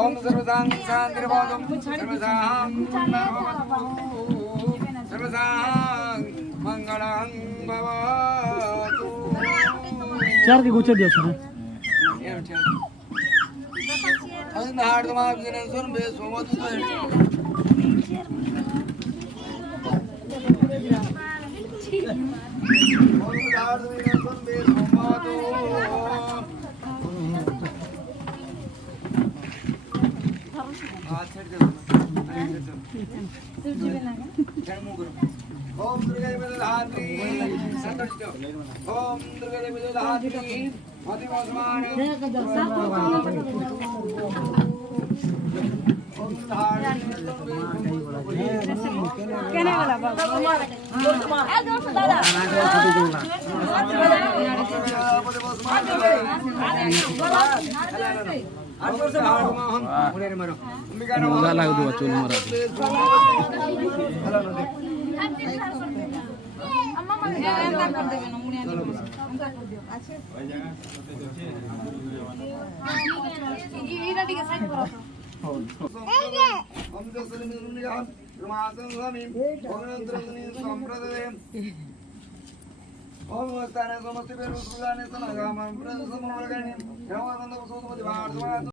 ओम सर्वसां शांतिर्भवतु सर्वसां सर्वसां मंगलं भवतु। चार के गुच्छे दिया था हार्द माप जिन सुन बे सोमतु हार्द जिन सुन बे सोमतु ओम दुर्गा विदधात्री संतुष्टो ओम दुर्गा विदधात्री मतिमोसमान কেন বলা বাবা এ দোস্ত দাদা मजा लाग दो चोल मारा अम्मा मन एंदा कर देबे ना मुनिया एंदा कर दियो আছে इरा टिके साइड करो এই যে हम जो सलिमिनुनियान रुमासन समीम ओनंद्रनी संप्रदाय ओम स्थाने समस्ते पेरुसुदाने सनागामं प्रसमोलगणि यमवंदो सुतमति भारत